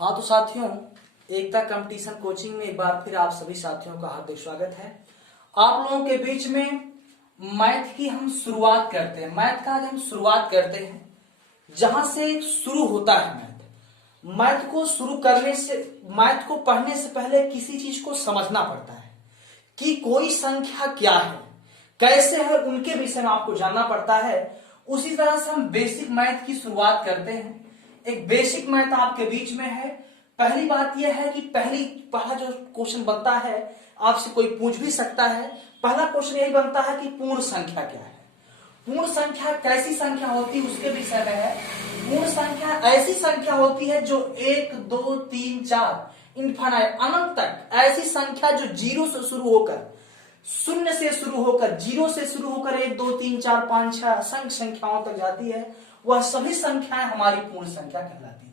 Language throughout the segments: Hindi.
हाँ तो साथियों, एकता कंपटीशन कोचिंग में एक बार फिर आप सभी साथियों का हार्दिक स्वागत है। आप लोगों के बीच में मैथ की हम शुरुआत करते हैं। मैथ का आज हम शुरुआत करते हैं जहां से शुरू होता है मैथ। मैथ को शुरू करने से, मैथ को पढ़ने से पहले किसी चीज को समझना पड़ता है कि कोई संख्या क्या है, कैसे है, उनके विषय में आपको जानना पड़ता है। उसी तरह से हम बेसिक मैथ की शुरुआत करते हैं। एक बेसिक मैथ आपके बीच में है। पहली बात यह है कि पहला जो क्वेश्चन बनता है, आपसे कोई पूछ भी सकता है। पहला क्वेश्चन यही बनता है कि पूर्ण संख्या क्या है। पूर्ण संख्या कैसी संख्या होती है उसके विषय में है। पूर्ण संख्या ऐसी संख्या होती है जो 1 2 3 4 इनफाइनाइट अनंत तक, ऐसी संख्या जो जीरो से शुरू होकर, शून्य से शुरू होकर, जीरो से शुरू होकर 1 2 3 4 5 6 असंख्य संख्याओं तक जाती है, वह सभी संख्याएं हमारी पूर्ण संख्या कहलाती है।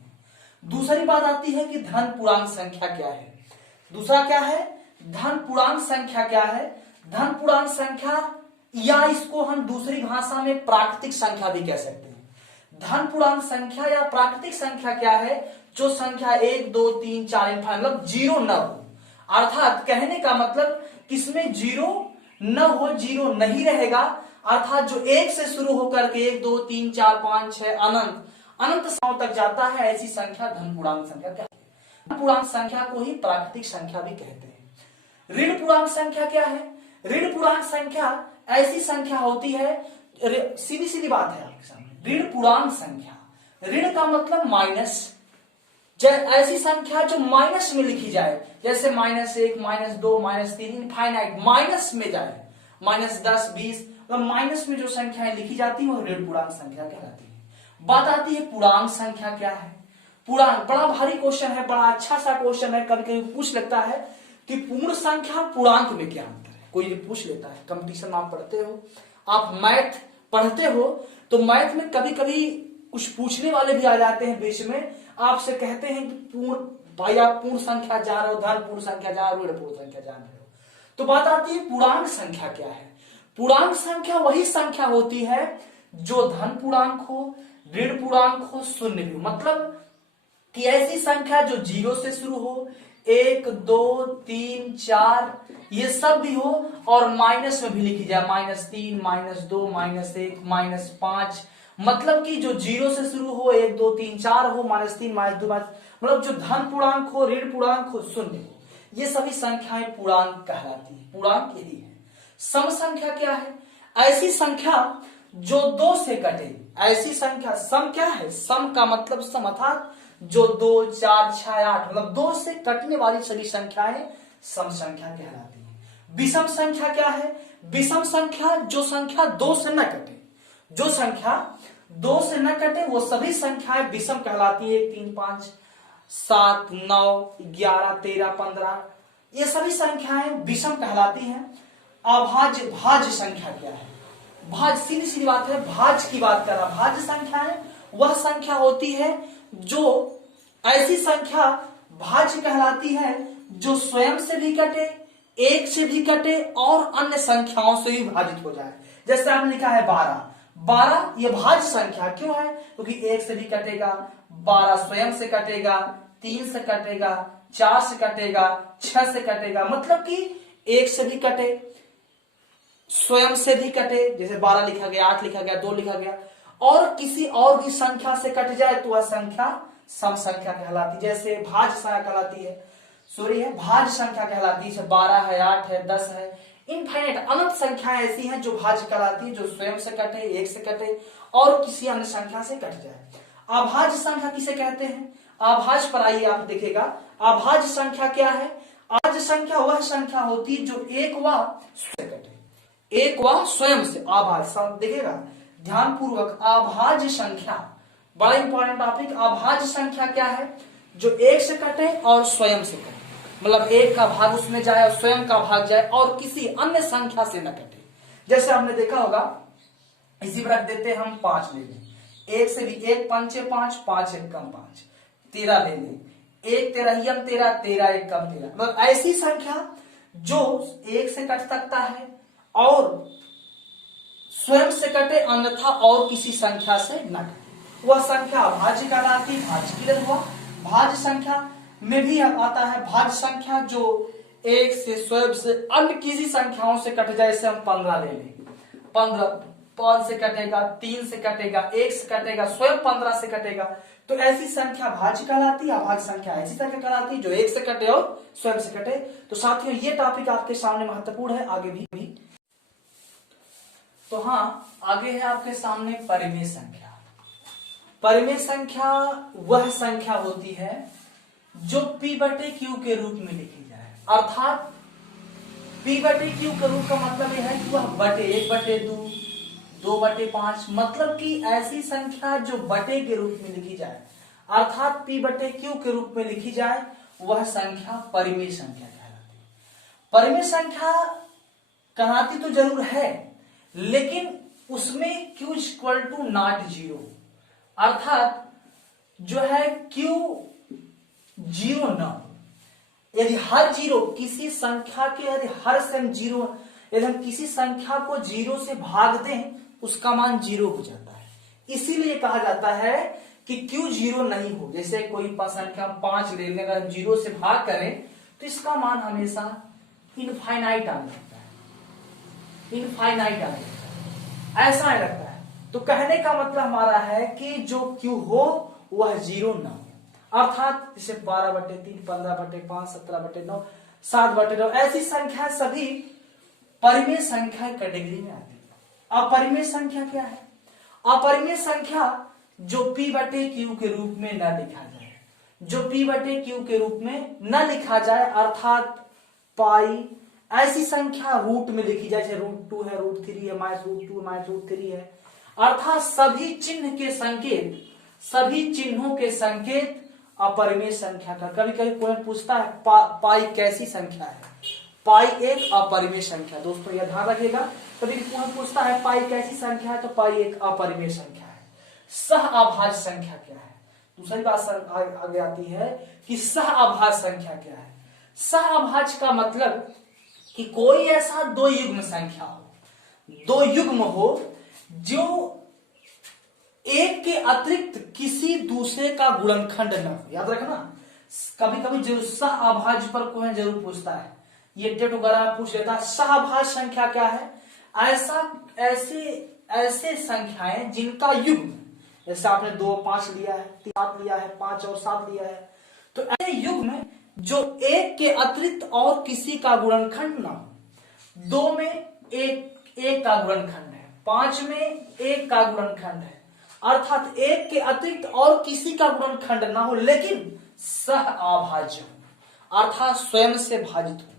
दूसरी बात आती है कि धन पूर्णांक संख्या क्या है। दूसरा क्या है, धन पूर्णांक संख्या क्या है। धन पूर्णांक संख्या, या इसको हम दूसरी भाषा में प्राकृतिक संख्या भी कह सकते हैं। धन पूर्णांक संख्या या प्राकृतिक संख्या क्या है, जो संख्या 1 2 3 4 मतलब जीरो न हो। अर्थात कहने का मतलब किसमें जीरो न हो, जीरो नहीं रहेगा। अर्थात जो 1 से शुरू होकर के 1 2 3 4 5 6 अनंत संख्याओं तक जाता है, ऐसी संख्या धन पूर्णांक संख्या कहते हैं। धन पूर्णांक संख्या को ही प्राकृतिक संख्या भी कहते हैं। ऋण पूर्णांक संख्या क्या है। ऋण पूर्णांक संख्या ऐसी संख्या होती है, सीधी सीधी बात है आपके सामने। ऋण पूर्णांक संख्या, ऋण का मतलब माइनस, ऐसी संख्या जो माइनस में लिखी जाए, जैसे -1 -2 -3 इनफाइनाइट माइनस में जाए, -10 20 मतलब माइनस में जो संख्याएं लिखी जाती है वो ऋण पूर्णांक संख्या कहलाती है। बात आती है पूर्णांक संख्या क्या है। पूर्णांक बड़ा भारी क्वेश्चन है, बड़ा अच्छा सा क्वेश्चन है। कभी कभी पूछ लगता है कि पूर्ण संख्या पूर्णांक में क्या अंतर है, कोई पूछ लेता है। कंपटीशन में आप पढ़ते हो, आप मैथ पढ़ते हो, तो मैथ में कभी कभी कुछ पूछने वाले भी आ जाते हैं बीच में, आपसे कहते हैं कि पूर्ण, भाई आप पूर्ण संख्या जान रहे हो, धन पूर्ण संख्या जान रहे हो, ऋण पूर्ण संख्या जान रहे हो। तो बात आती है पूर्णांक संख्या क्या है। पूर्णांक संख्या वही संख्या होती है जो धन पूर्णांक हो, ऋण पूर्णांक हो, शून्य भी हो। मतलब कि ऐसी संख्या जो जीरो से शुरू हो, 1 2 3 4 ये सब भी हो, और माइनस में भी लिखी जाए, -3 -2 -1 -5। मतलब कि जो जीरो से शुरू हो, 1 2 3 4 हो, -3 -2 मतलब जो धन पूर्णांक हो, ऋण पूर्णांक हो, शून्य हो, ये सभी संख्याएं पूर्णांक कहलाती है। पूर्णांक यही है। सम संख्या क्या है। ऐसी संख्या जो 2 से कटे, ऐसी संख्या। सम क्या है, सम का मतलब सम, अर्थात जो 2 4 6 8 मतलब 2 से कटने वाली सभी संख्याएं सम संख्या कहलाती है। विषम संख्या क्या है। विषम संख्या जो संख्या 2 से न कटे, जो संख्या 2 से न कटे वो सभी संख्याएं विषम कहलाती है। 1 3 5 7 9 11 13 15 ये सभी संख्याएं विषम कहलाती हैं। अभाज्य, भाज्य संख्या क्या है। भाज्य सीधी सीधी बात है, भाज्य की बात कर रहा। भाज्य संख्याएं वह संख्या होती है जो, ऐसी संख्या भाज्य कहलाती है जो स्वयं से भी कटे, एक से भी कटे और अन्य संख्याओं से भी विभाजित हो जाए। जैसे आपने लिखा है 12 ये भाज्य संख्या क्यों है, क्योंकि 1 से भी कटेगा, 12 स्वयं से कटेगा, 3 से कटेगा, 4 से कटेगा, 6 से कटेगा। मतलब कि 1 से भी कटे, स्वयं से भी कटे, जैसे 12 लिखा गया, 8 लिखा गया, 2 लिखा गया, और किसी और भी संख्या से कट जाए तो वह संख्या सम संख्या कहलाती है। जैसे भाज्य संख्या कहलाती है, भाज्य संख्या कहलाती है। 12 है, 8 है, 10 है, इनफाइनाइट अनंत संख्याएं ऐसी हैं जो भाज्य कहलाती है, जो स्वयं से कटे, एक से कटे और किसी अन्य संख्या से कट जाए। अभाज्य संख्या किसे कहते हैं। अभाज्य पर आइए आप देखिएगा, अभाज्य संख्या क्या है। अभाज्य संख्या वह संख्या होती है जो एक व से कटे, एक व स्वयं से। अभाज्य देखिएगा ध्यान पूर्वक, अभाज्य संख्या बड़ा इंपॉर्टेंट टॉपिक। अभाज्य संख्या क्या है, जो एक से कटे और स्वयं से कटे, मतलब एक का भाग उसमें जाए और स्वयं का भाग जाए और किसी अन्य संख्या से न कटे। जैसे आपने देखा होगा, इसी पर रख देते हम 5 ले लें, एक से भी 1 5 5 5 1 कम 5 13 ले लें, 1 13 13 13 1 कम 13। मतलब ऐसी संख्या जो एक से कट सकता है और स्वयं से कटे, अन्यथा और किसी संख्या से न कटे, वह संख्या अभाज्य कहलाती है। भाज्य क्लियर हुआ। भाज्य संख्या में भी आता है भाज्य संख्या जो 1 से स्वयं से अन्य किसी संख्याओं से कट जाए। जैसे हम 15 ले लें, 15 5 से कटेगा, 3 से कटेगा, 1 से कटेगा, स्वयं 15 से कटेगा, तो ऐसी संख्या भाज्य कहलाती है। अभाज्य संख्या ऐसी संख्या कहलाती है जो 1 से कटे और स्वयं से कटे। तो साथियों ये टॉपिक आपके सामने महत्वपूर्ण है, आगे भी। तो हाँ, आगे है आपके सामने परिमेय संख्या। परिमेय संख्या वह संख्या होती है जो P/Q के रूप में लिखी जाए, अर्थात P/Q के रूप का मतलब यह है कि वह बटे 1/2, 2/5, मतलब कि ऐसी संख्या जो बटे के रूप में लिखी जाए, अर्थात P/Q के रूप में लिखी जाए, वह संख्या परिमेय संख्या कहलाती है। परिमेय संख्या कहलाती तो जरूर है, लेकिन उसमें Q = not 0, अर्थात जो है Q 0 न हो। यदि हर जीरो किसी संख्या के, यदि हर सेम 0, यदि हम किसी संख्या को 0 से भाग दें, उसका मान 0 हो जाता है। इसीलिए कहा जाता है कि Q 0 नहीं हो। जैसे कोई संख्या 5 ले लें, अगर 0 से भाग करें तो इसका मान हमेशा इनफाइनाइट आने लगता है, इनफाइनाइट आने लगता है, ऐसा लगता है। तो कहने का मतलब हमारा है कि जो Q हो वह 0 ना हो, अर्थात जैसे 12/3, 15/5, 17/9, 7/9, ऐसी संख्या सभी परिमेय संख्या कैटेगरी में आती है। अपरिमेय संख्या क्या है? अपरिमेय संख्या जो P/Q के रूप में न लिखा जाए, जो P/Q के रूप में न लिखा जाए, अर्थात पाई ऐसी संख्या रूट में लिखी जाए, जैसे √2 है, √3 है, -√2 -√3 है, अर्थात सभी चिन्ह के संकेत, सभी चिन्हों के संकेत अपरिमेय संख्या का। कभी कभी कोई पूछता है पाई कैसी संख्या है? पाई एक अपरिमेय संख्या। दोस्तों यह ध्यान रखिएगा, कभी कोई पूछता है पाई कैसी संख्या है, तो पाई एक अपरिमेय संख्या है। सह अभाज्य संख्या क्या है? दूसरी बात आगे आती है कि सह अभाज्य संख्या क्या है। सह अभाज्य का मतलब कि कोई ऐसा दो युग्म संख्या हो, दो युग्म हो जो एक के अतिरिक्त किसी दूसरे का गुणनखंड न हो। याद रखना, कभी कभी जरूर सह अभाज्य पर कोई जरूर पूछता है, ये टेट वगैरह पूछ लेता है सह अभाज्य संख्या क्या है। ऐसे संख्याएं जिनका युग्म, जैसे आपने 2 5 लिया है, 3 7 लिया है, 5 और 7 लिया है, तो ऐसे युग्म जो एक के अतिरिक्त और किसी का गुणनखंड न हो। 2 में एक का गुणनखंड है, 5 में 1 का गुणनखंड है, अर्थात एक के अतिरिक्त और किसी का गुणनखंड ना हो, लेकिन सह अभाज्य हो, अर्थात स्वयं से भाजित हो।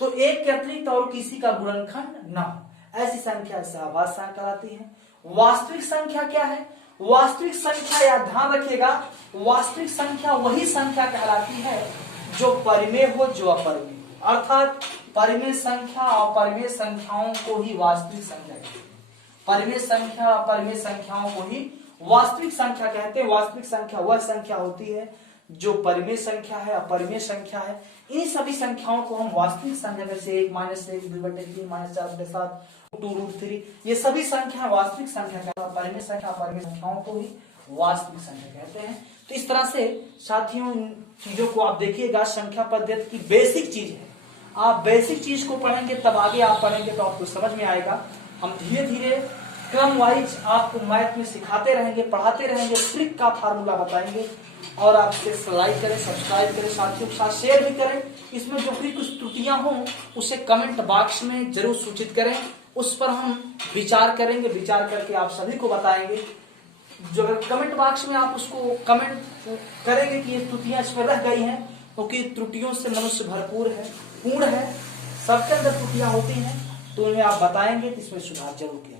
तो एक के अतिरिक्त और किसी का गुणनखंड ना हो, ऐसी संख्या सह अभाज्य संख्या कहलाती है। वास्तविक संख्या क्या है? वास्तविक संख्या, या ध्यान रखिएगा, वास्तविक संख्या वही संख्या कहलाती है जो परिमेय हो, जो अपरिमेय, अर्थात परिमेय संख्या अपरिमेय संख्याओं को ही वास्तविक संख्या कहते हैं। परिमेय संख्या अपरिमेय संख्याओं को ही वास्तविक संख्या कहते हैं। वास्तविक संख्या वह संख्या होती है जो परिमेय संख्या है, अपरिमेय संख्या है। इन सभी संख्याओं को हम वास्तविक संख्या, जैसे 1 -1, 2/3, -4/7, 2√3, ये सभी संख्या वास्तविक संख्या कहते हैं। परिमेय संख्या अपरिमेय संख्याओं को ही वास्तविक संख्या कहते हैं। तो इस तरह से साथियों इन चीजों को आप देखिएगा, संख्या पद्धति की बेसिक चीज है। आप बेसिक चीज को पढ़ेंगे तब आगे आप पढ़ेंगे तो आपको समझ में आएगा। हम धीरे धीरे क्रम वाइज आपको मैथ में सिखाते रहेंगे, पढ़ाते रहेंगे, ट्रिक का फार्मूला बताएंगे, और आप इसे लाइक करें, सब्सक्राइब करें, साथियों के साथ शेयर भी करें। इसमें जो भी कुछ त्रुटियां हों उसे कमेंट बॉक्स में जरूर सूचित करें, उस पर हम विचार करेंगे, विचार करके आप सभी को बताएंगे। जो अगर कमेंट बॉक्स में आप उसको कमेंट करेंगे कि ये त्रुटियां इसमें रह गई हैं, क्योंकि त्रुटियों से मनुष्य भरपूर है, पूर्ण है, सबके अंदर त्रुटियां होती हैं, तो उन्हें आप बताएंगे तो इसमें सुधार जरूर किया